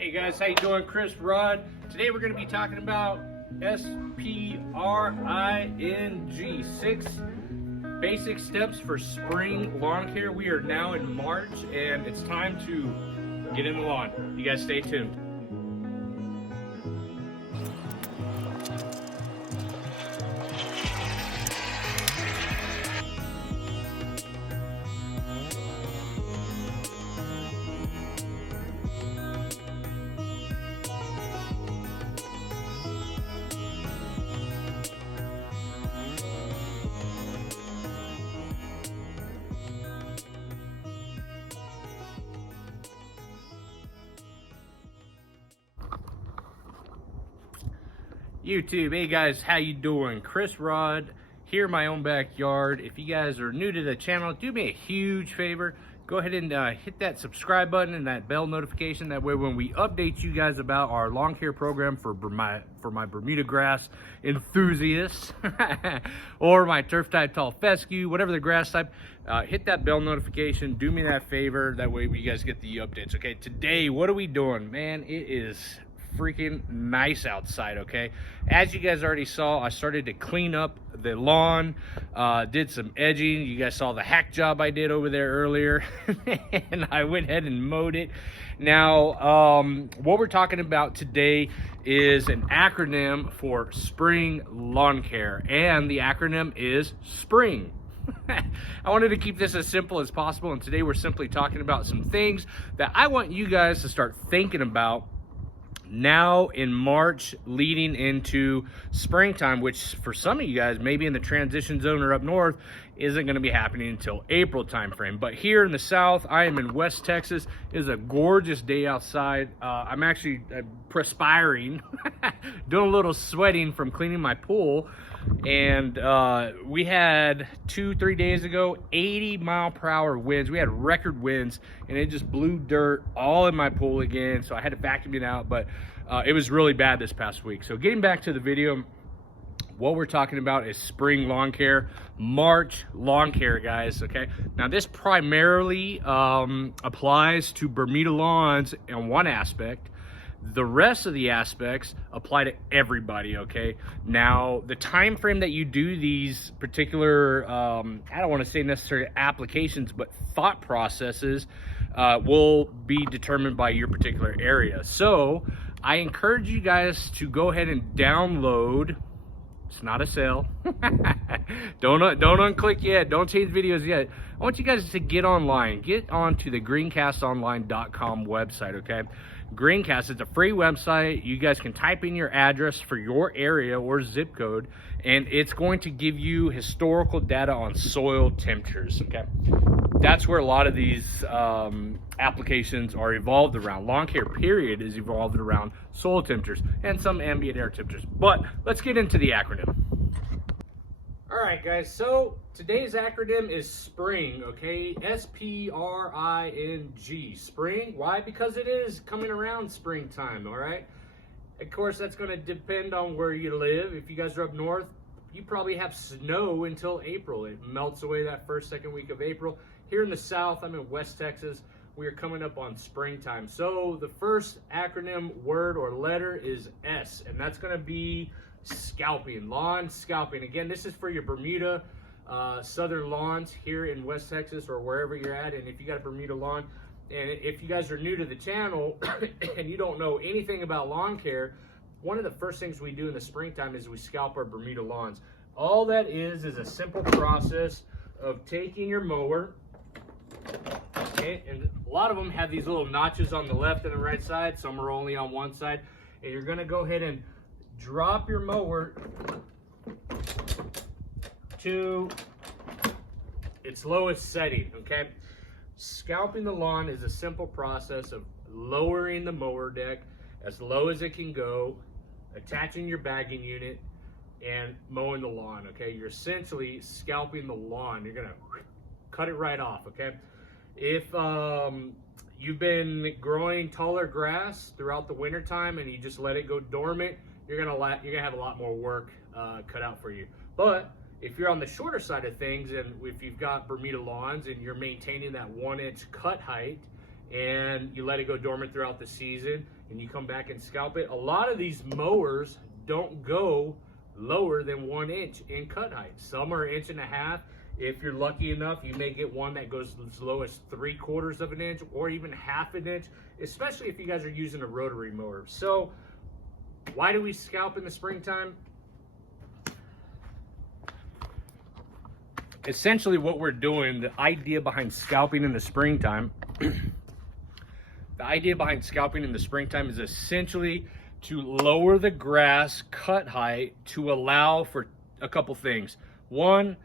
Hey guys, how you doing? Chris Rod. Today we're going to be talking about Spring, 6 basic steps for spring lawn care. We are now in March and it's time to get in the lawn. You guys stay tuned. YouTube, hey guys, how you doing? Chris Rod here in my own backyard. If you guys are new to the channel, do me a huge favor, go ahead and hit that subscribe button and that bell notification. That way when we update you guys about our lawn care program for my Bermuda grass enthusiasts or my turf type tall fescue, whatever the grass type, hit that bell notification. Do me that favor, that way you guys get the updates. Okay, today what are we doing? Man, it is freaking nice outside. Okay, as you guys already saw, I started to clean up the lawn, did some edging. You guys saw the hack job I did over there earlier and I went ahead and mowed it. Now what we're talking about today is an acronym for spring lawn care, and the acronym is SPRING. I wanted to keep this as simple as possible, and today we're simply talking about some things that I want you guys to start thinking about now in March leading into springtime, which for some of you guys maybe in the transition zone or up north isn't going to be happening until April timeframe. But here in the south, I am in West Texas. It is a gorgeous day outside. I'm actually perspiring doing a little sweating from cleaning my pool. And we had 2-3 days ago 80-mile-per-hour winds. We had record winds, and it just blew dirt all in my pool again, so I had to vacuum it out. But it was really bad this past week. So getting back to the video, what we're talking about is spring lawn care, March lawn care, guys. Okay, now this primarily applies to Bermuda lawns in one aspect. The rest of the aspects apply to everybody. Okay, now the time frame that you do these particular I don't want to say necessarily applications, but thought processes will be determined by your particular area. So I encourage you guys to go ahead and download. It's not a sale. Don't unclick yet. Don't change videos yet. I want you guys to get online. Get onto the greencastonline.com website, okay? Greencast is a free website. You guys can type in your address for your area or zip code, and it's going to give you historical data on soil temperatures, okay? That's where a lot of these applications are evolved around. Lawn care period is evolved around soil temperatures and some ambient air temperatures. But let's get into the acronym. All right, guys, so today's acronym is SPRING, okay? S-P-R-I-N-G, spring. Why? Because it is coming around springtime, all right? Of course, that's going to depend on where you live. If you guys are up north, you probably have snow until April. It melts away that second week of April. Here in the south, I'm in West Texas, we are coming up on springtime. So the first acronym word or letter is S, and that's going to be scalping, lawn scalping. Again, this is for your Bermuda southern lawns here in West Texas or wherever you're at. And if you got a Bermuda lawn, and if you guys are new to the channel and you don't know anything about lawn care, one of the first things we do in the springtime is we scalp our Bermuda lawns. All that is a simple process of taking your mower, okay, and a lot of them have these little notches on the left and the right side. Some are only on one side, and you're going to go ahead and drop your mower to its lowest setting, okay? Scalping the lawn is a simple process of lowering the mower deck as low as it can go, attaching your bagging unit, and mowing the lawn, okay? You're essentially scalping the lawn. You're gonna cut it right off, okay? If you've been growing taller grass throughout the winter time and you just let it go dormant, you're gonna have a lot more work cut out for you. But if you're on the shorter side of things, and if you've got Bermuda lawns and you're maintaining that 1-inch cut height and you let it go dormant throughout the season, and you come back and scalp it. A lot of these mowers don't go lower than 1 inch in cut height. Some are 1.5 inches. If you're lucky enough, you may get one that goes as low as 3/4 of an inch or even 1/2 inch, especially if you guys are using a rotary mower. So why do we scalp in the springtime? Essentially what we're doing, the idea behind scalping in the springtime, is essentially to lower the grass cut height to allow for a couple things. One,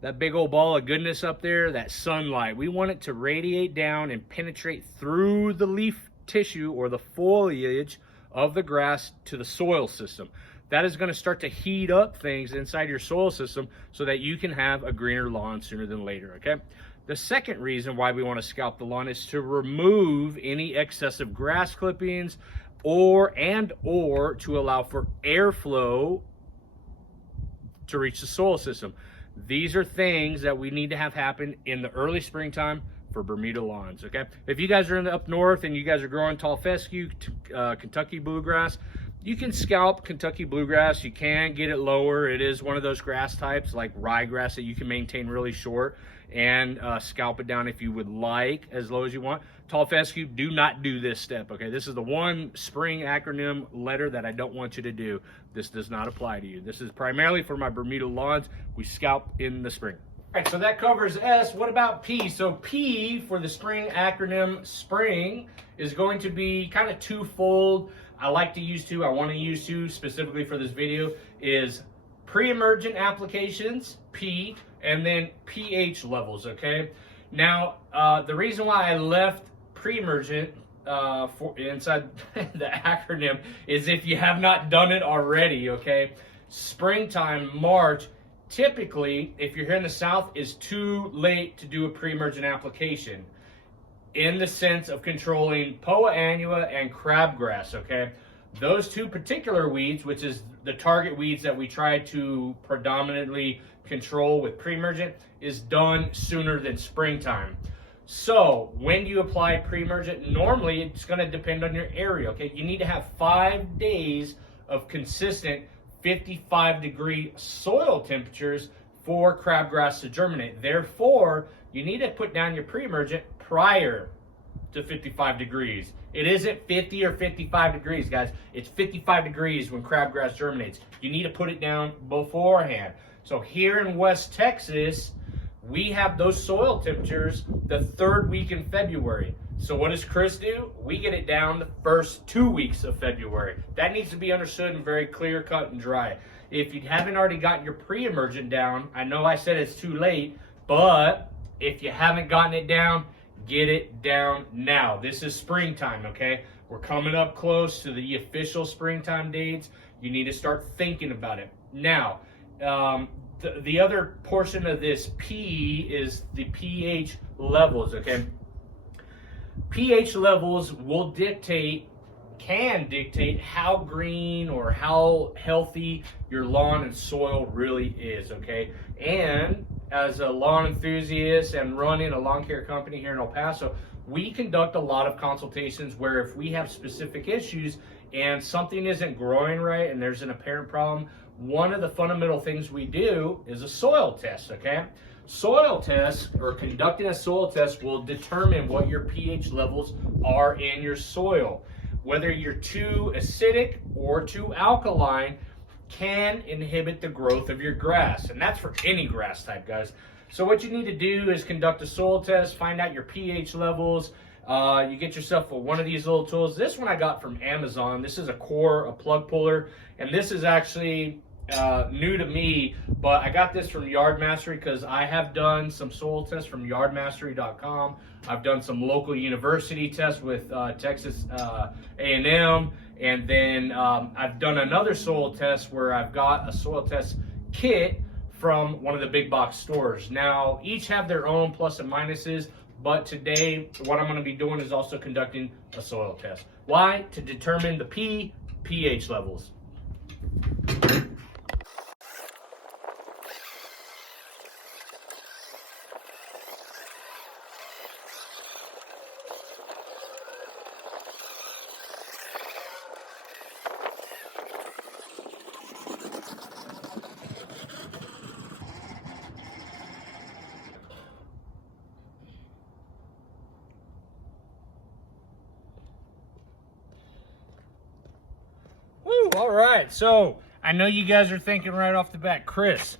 that big old ball of goodness up there, that sunlight, we want it to radiate down and penetrate through the leaf tissue or the foliage of the grass to the soil system. That is going to start to heat up things inside your soil system so that you can have a greener lawn sooner than later, okay? The second reason why we want to scalp the lawn is to remove any excessive grass clippings or to allow for airflow to reach the soil system. These are things that we need to have happen in the early springtime for Bermuda lawns, okay? If you guys are up north and you guys are growing tall fescue, Kentucky bluegrass, you can scalp Kentucky bluegrass. You can get it lower. It is one of those grass types like ryegrass that you can maintain really short and scalp it down if you would like, as low as you want. Tall fescue, do not do this step, okay? This is the one spring acronym letter that I don't want you to do. This does not apply to you. This is primarily for my Bermuda lawns. We scalp in the spring. All right, so that covers S. What about P? So P for the spring acronym spring is going to be kind of twofold. I want to use two specifically for this video, is pre-emergent applications, P, and then pH levels, okay? Now, the reason why I left pre-emergent for inside the acronym is if you have not done it already, okay? Springtime, March, typically, if you're here in the South, is too late to do a pre-emergent application in the sense of controlling poa annua and crabgrass, okay? Those two particular weeds, which is the target weeds that we try to predominantly control with pre-emergent, is done sooner than springtime. So when you apply pre-emergent, normally it's going to depend on your area, okay? You need to have 5 days of consistent 55-degree soil temperatures for crabgrass to germinate. Therefore, you need to put down your pre-emergent prior to 55 degrees. It isn't 50 or 55 degrees, guys. It's 55 degrees when crabgrass germinates. You need to put it down beforehand. So here in West Texas, we have those soil temperatures the 3rd week in February. So what does Chris do? We get it down the first 2 weeks of February. That needs to be understood and very clear, cut, and dry. If you haven't already gotten your pre-emergent down, I know I said it's too late, but if you haven't gotten it down, get it down now. This is springtime, okay? We're coming up close to the official springtime dates. You need to start thinking about it. Now, the other portion of this P is the pH levels, okay? pH levels can dictate how green or how healthy your lawn and soil really is, okay? And as a lawn enthusiast and running a lawn care company here in El Paso, we conduct a lot of consultations where if we have specific issues and something isn't growing right and there's an apparent problem, one of the fundamental things we do is a soil test, okay? Soil tests, or conducting a soil test, will determine what your pH levels are in your soil. Whether you're too acidic or too alkaline can inhibit the growth of your grass, and that's for any grass type, guys. So what you need to do is conduct a soil test, find out your pH levels. You get yourself one of these little tools. This one I got from Amazon. This is a plug puller, and this is actually new to me, but I got this from Yard Mastery because I have done some soil tests from yardmastery.com. I've done some local university tests with Texas A&M, and then I've done another soil test where I've got a soil test kit from one of the big box stores. Now, each have their own plus and minuses, but today what I'm going to be doing is also conducting a soil test. Why? To determine the pH levels. All right. So I know you guys are thinking right off the bat, Chris,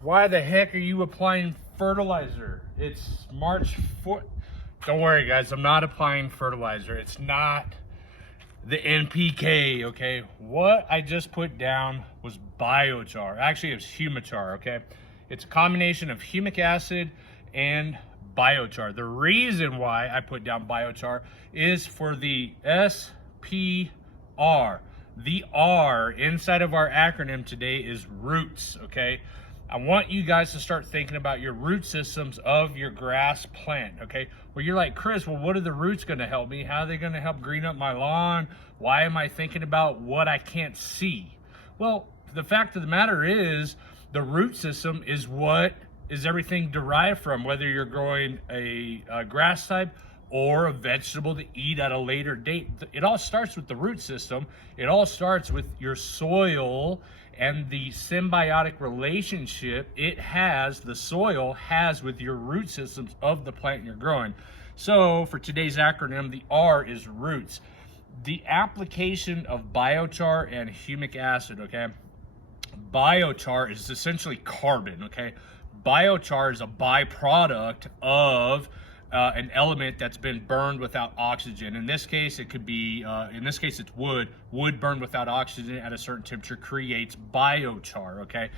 why the heck are you applying fertilizer? It's March 4th. Don't worry, guys. I'm not applying fertilizer. It's not the NPK, okay? What I just put down was biochar. Actually, it was humichar, okay? It's a combination of humic acid and biochar. The reason why I put down biochar is for the SPR. The R inside of our acronym today is roots, okay? I want you guys to start thinking about your root systems of your grass plant, okay? Well, you're like, Chris, well, what are the roots gonna help me? How are they gonna help green up my lawn? Why am I thinking about what I can't see? Well, the fact of the matter is, the root system is what is everything derived from, whether you're growing a grass type or a vegetable to eat at a later date. It all starts with the root system. It all starts with your soil and the symbiotic relationship the soil has with your root systems of the plant you're growing. So for today's acronym, the R is roots. The application of biochar and humic acid, okay? Biochar is essentially carbon, okay? Biochar is a byproduct of an element that's been burned without oxygen. In this case, it could be, it's wood. Wood burned without oxygen at a certain temperature creates biochar, okay?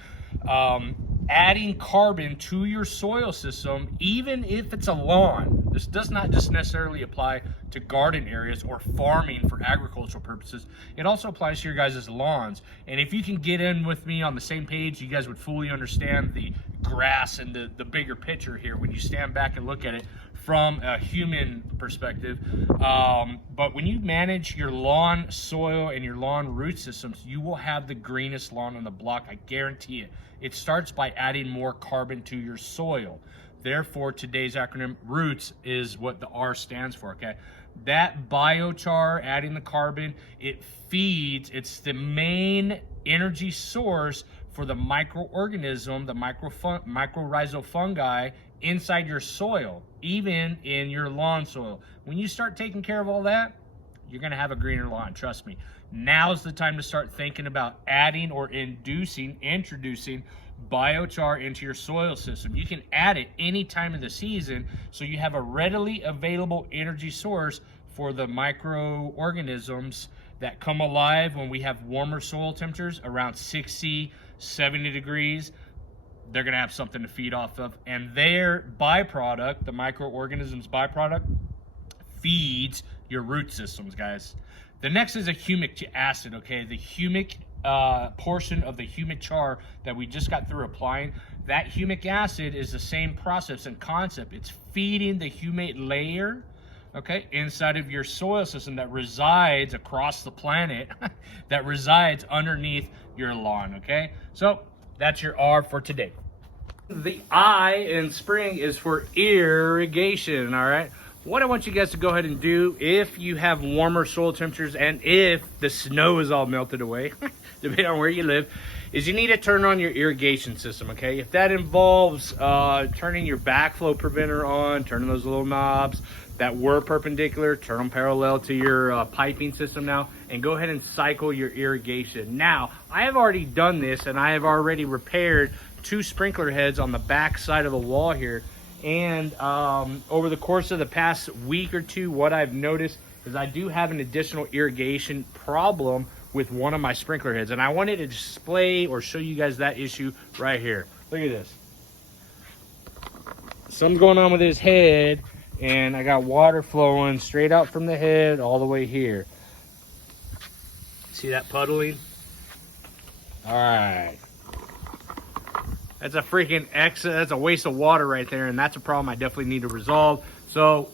Adding carbon to your soil system, even if it's a lawn, this does not just necessarily apply to garden areas or farming for agricultural purposes. It also applies to your guys' lawns. And if you can get in with me on the same page, you guys would fully understand the grass and the bigger picture here when you stand back and look at it from a human perspective. But when you manage your lawn soil and your lawn root systems, you will have the greenest lawn on the block. I guarantee it. It starts by adding more carbon to your soil. Therefore, today's acronym roots is what the R stands for, okay? That biochar, adding the carbon, it's the main energy source for the microorganism, the mycorrhizal fungi inside your soil, even in your lawn soil. When you start taking care of all that, you're gonna have a greener lawn, trust me. Now's the time to start thinking about adding or introducing biochar into your soil system. You can add it any time of the season, so you have a readily available energy source for the microorganisms that come alive when we have warmer soil temperatures around 60, 70 degrees. They're gonna have something to feed off of, and their byproduct, the microorganisms byproduct, feeds your root systems, guys. The next is a humic acid, okay? The humic portion of the humichar that we just got through applying, that humic acid is the same process and concept. It's feeding the humate layer, okay, inside of your soil system that resides across the planet, that resides underneath your lawn, okay? So that's your R for today. The I in spring is for irrigation, all right? What I want you guys to go ahead and do, if you have warmer soil temperatures and if the snow is all melted away, depending on where you live, is you need to turn on your irrigation system, okay? If that involves turning your backflow preventer on, turning those little knobs that were perpendicular, turn them parallel to your piping system now, and go ahead and cycle your irrigation. Now, I have already done this, and I have already repaired 2 sprinkler heads on the back side of the wall here. And over the course of the past week or two, what I've noticed is I do have an additional irrigation problem with one of my sprinkler heads. And I wanted to display or show you guys that issue right here. Look at this. Something's going on with his head, and I got water flowing straight out from the head all the way here. See that puddling? All right. That's a waste of water right there, and that's a problem I definitely need to resolve. So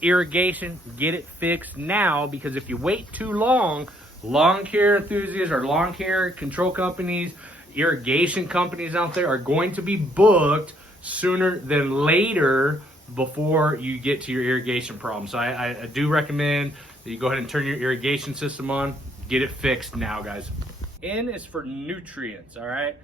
irrigation, get it fixed now, because if you wait too long, lawn care enthusiasts or lawn care control companies, irrigation companies out there are going to be booked sooner than later before you get to your irrigation problem. So I do recommend that you go ahead and turn your irrigation system on, get it fixed now, guys. N is for nutrients, all right?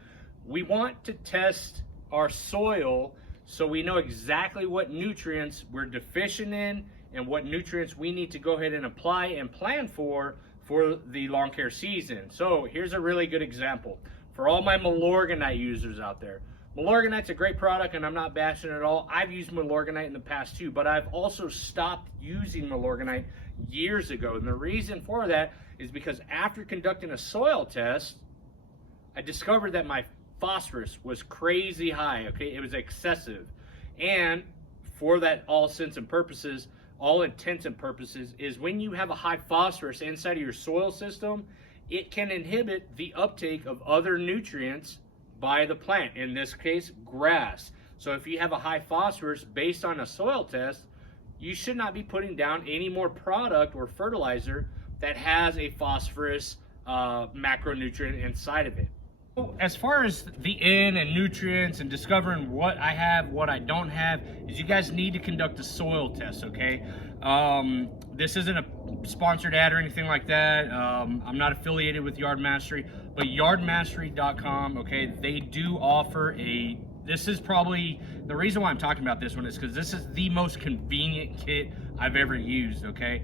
We want to test our soil so we know exactly what nutrients we're deficient in and what nutrients we need to go ahead and apply and plan for for the lawn care season. So here's a really good example for all my Milorganite users out there. Milorganite's a great product, and I'm not bashing it at all. I've used Milorganite in the past too, but I've also stopped using Milorganite years ago. And the reason for that is because after conducting a soil test, I discovered that my phosphorus was crazy high, okay? It was excessive. And for that all intents and purposes, is when you have a high phosphorus inside of your soil system, it can inhibit the uptake of other nutrients by the plant, in this case, grass. So if you have a high phosphorus based on a soil test, you should not be putting down any more product or fertilizer that has a phosphorus macronutrient inside of it. As far as the N and nutrients and discovering what I have, what I don't have, is you guys need to conduct a soil test, okay? This isn't a sponsored ad or anything like that. I'm not affiliated with Yard Mastery, but yardmastery.com, okay, they do offer this is probably, the reason why I'm talking about this one is because this is the most convenient kit I've ever used, okay?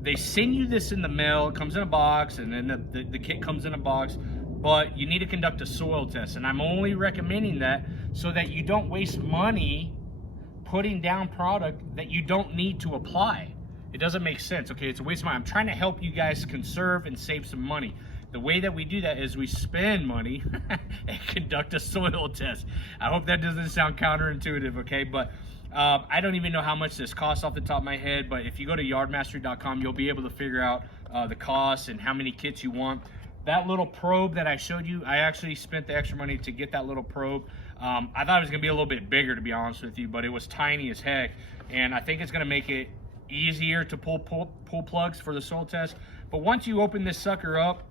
They send you this in the mail, it comes in a box, and then the kit comes in a box. But you need to conduct a soil test, and I'm only recommending that so that you don't waste money putting down product that you don't need to apply. It doesn't make sense, okay? It's a waste of money. I'm trying to help you guys conserve and save some money. The way that we do that is we spend money and conduct a soil test. I hope that doesn't sound counterintuitive, okay? But I don't even know how much this costs off the top of my head, but if you go to yardmastery.com, you'll be able to figure out the costs and how many kits you want. That little probe that I showed you, I actually spent the extra money to get that little probe. I thought it was gonna be a little bit bigger, to be honest with you, but it was tiny as heck. And I think it's gonna make it easier to pull plugs for the soil test. But once you open this sucker up,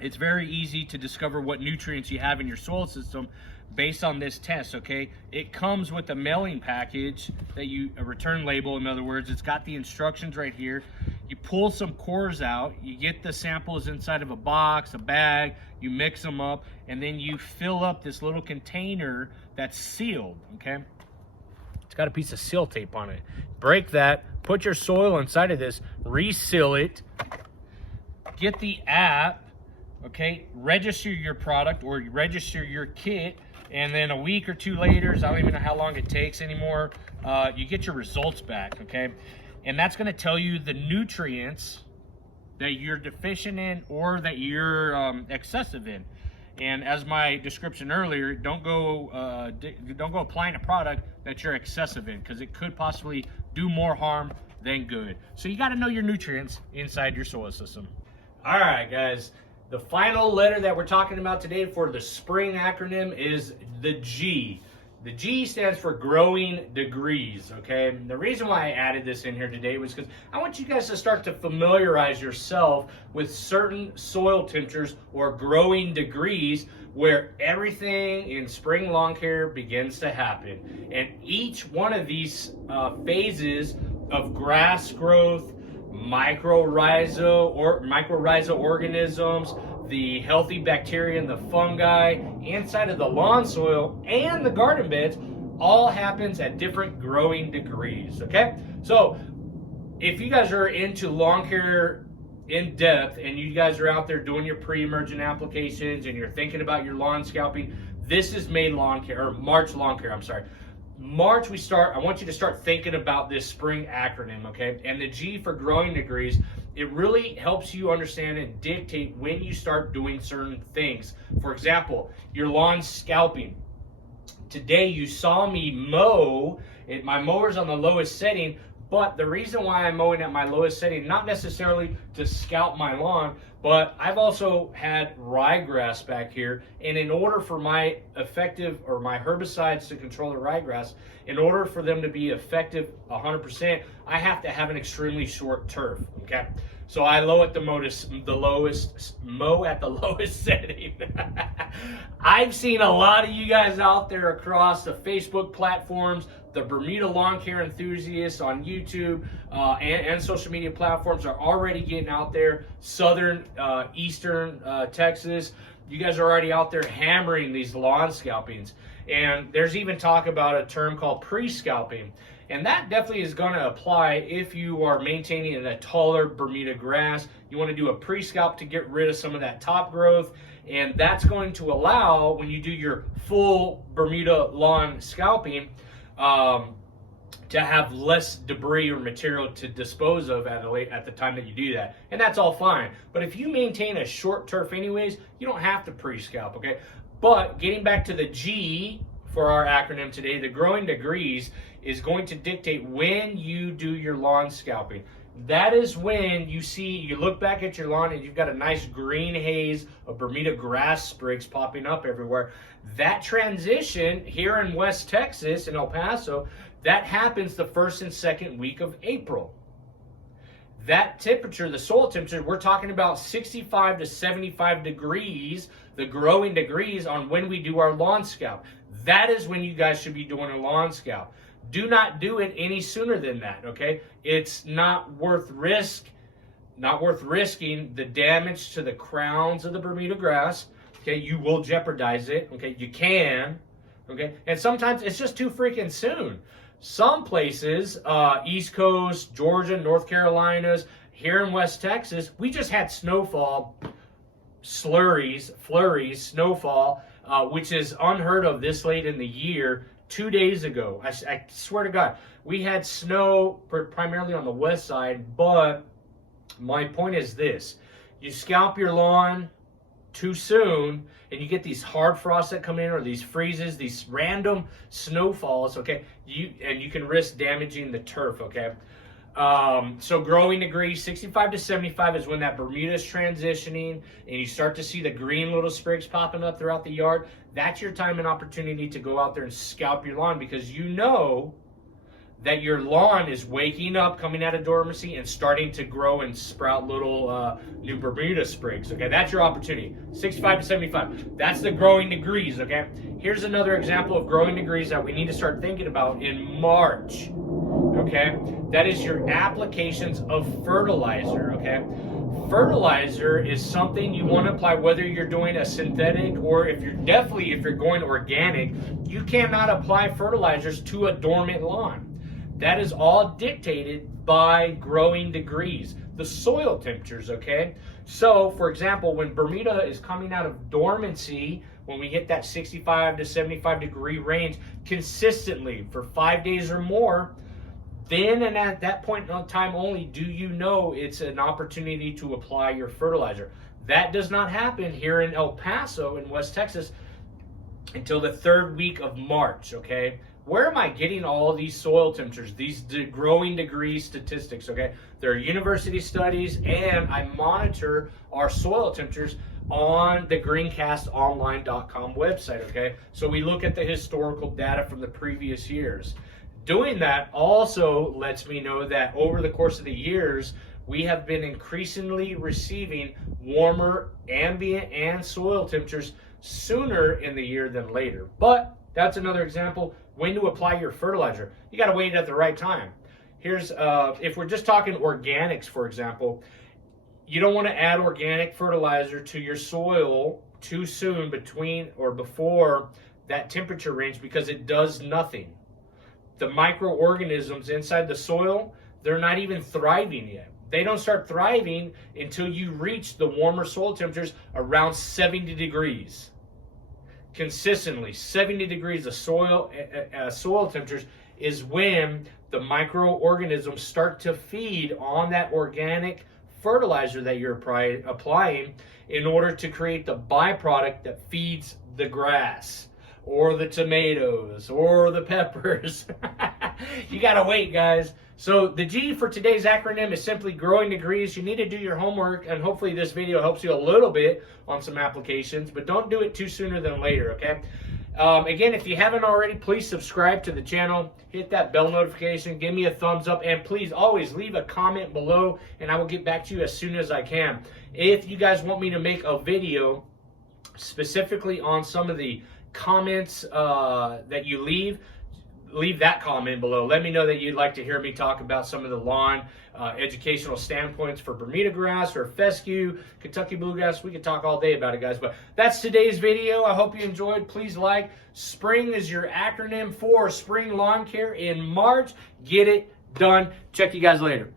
it's very easy to discover what nutrients you have in your soil system based on this test, okay? It comes with a mailing package that a return label, in other words. It's got the instructions right here. You pull some cores out, you get the samples inside of a box, a bag, you mix them up, and then you fill up this little container that's sealed, okay? It's got a piece of seal tape on it. Break that, put your soil inside of this, reseal it, get the app, okay, register your product or register your kit, and then a week or two later, I don't even know how long it takes anymore, you get your results back, okay? And that's gonna tell you the nutrients that you're deficient in or that you're excessive in. And as my description earlier, don't go applying a product that you're excessive in, because it could possibly do more harm than good. So you gotta know your nutrients inside your soil system. All right, guys. The final letter that we're talking about today for the spring acronym is the G. The G stands for growing degrees, okay? And the reason why I added this in here today was because I want you guys to start to familiarize yourself with certain soil temperatures or growing degrees where everything in spring lawn care begins to happen. And each one of these phases of grass growth, mycorrhiza organisms, the healthy bacteria and the fungi inside of the lawn soil and the garden beds all happens at different growing degrees, okay? So if you guys are into lawn care in depth and you guys are out there doing your pre-emergent applications and you're thinking about your lawn scalping, this is May lawn care, or March lawn care, I'm sorry. March I want you to start thinking about this spring acronym, okay? And the G for growing degrees, it really helps you understand and dictate when you start doing certain things. For example, your lawn scalping. Today you saw me mow, my mower's on the lowest setting, but the reason why I'm mowing at my lowest setting, not necessarily to scalp my lawn, but I've also had ryegrass back here, and in order for my herbicides to control the ryegrass, in order for them to be effective 100%, I have to have an extremely short turf, okay? So I mow at the lowest setting. I've seen a lot of you guys out there across the Facebook platforms, the Bermuda lawn care enthusiasts on YouTube and social media platforms are already getting out there. Southern, eastern Texas, you guys are already out there hammering these lawn scalpings. And there's even talk about a term called pre-scalping. And that definitely is going to apply if you are maintaining a taller Bermuda grass. You want to do a pre-scalp to get rid of some of that top growth. And that's going to allow, when you do your full Bermuda lawn scalping, to have less debris or material to dispose of at the time that you do that. And that's all fine. But if you maintain a short turf anyways, you don't have to pre-scalp, okay? But getting back to the G for our acronym today, the growing degrees is going to dictate when you do your lawn scalping. That is when you look back at your lawn and you've got a nice green haze of Bermuda grass sprigs popping up everywhere. That transition here in West Texas, in El Paso, that happens the first and second week of April. That temperature, the soil temperature, we're talking about 65 to 75 degrees, the growing degrees on when we do our lawn scalp. That is when you guys should be doing a lawn scalp. Do not do it any sooner than that, okay? It's not worth risking the damage to the crowns of the Bermuda grass, okay? You will jeopardize it, okay? You can, okay? And sometimes it's just too freaking soon. Some places, East Coast, Georgia, North Carolinas, here in West Texas, we just had snowfall, flurries, snowfall, which is unheard of this late in the year. 2 days ago, I swear to God, we had snow primarily on the west side, but my point is this. You scalp your lawn too soon, and you get these hard frosts that come in, or these freezes, these random snowfalls, okay? You can risk damaging the turf, okay? So growing degrees, 65 to 75 is when that Bermuda is transitioning and you start to see the green little sprigs popping up throughout the yard. That's your time and opportunity to go out there and scalp your lawn, because you know that your lawn is waking up, coming out of dormancy, and starting to grow and sprout little new Bermuda sprigs, okay? That's your opportunity, 65 to 75. That's the growing degrees, okay? Here's another example of growing degrees that we need to start thinking about in March, okay? That is your applications of fertilizer, okay? Fertilizer is something you want to apply whether you're doing a synthetic or if you're going organic. You cannot apply fertilizers to a dormant lawn. That is all dictated by growing degrees, the soil temperatures, okay? So, for example, when Bermuda is coming out of dormancy, when we hit that 65 to 75 degree range consistently for 5 days or more, then and at that point in time only do you know it's an opportunity to apply your fertilizer. That does not happen here in El Paso in West Texas until the third week of March, okay? Where am I getting all of these soil temperatures, these growing degree statistics, okay? There are university studies, and I monitor our soil temperatures on the greencastonline.com website, okay? So we look at the historical data from the previous years. Doing that also lets me know that over the course of the years, we have been increasingly receiving warmer ambient and soil temperatures sooner in the year than later. But that's another example. When to apply your fertilizer. You got to wait at the right time. Here's, if we're just talking organics, for example, you don't want to add organic fertilizer to your soil too soon between or before that temperature range, because it does nothing. The microorganisms inside the soil, they're not even thriving yet. They don't start thriving until you reach the warmer soil temperatures around 70 degrees. Consistently, 70 degrees of soil temperatures is when the microorganisms start to feed on that organic fertilizer that you're applying in order to create the byproduct that feeds the grass or the tomatoes or the peppers. You gotta wait, guys. So the G for today's acronym is simply growing degrees. You need to do your homework, and hopefully this video helps you a little bit on some applications, but don't do it too sooner than later, okay? Again, if you haven't already, please subscribe to the channel, hit that bell notification, give me a thumbs up, and please always leave a comment below, and I will get back to you as soon as I can. If you guys want me to make a video specifically on some of the comments that you leave, leave that comment below. Let me know that you'd like to hear me talk about some of the lawn educational standpoints for Bermuda grass or fescue, Kentucky bluegrass. We could talk all day about it, guys. But that's today's video. I hope you enjoyed. Please like. Spring is your acronym for spring lawn care in March. Get it done. Check you guys later.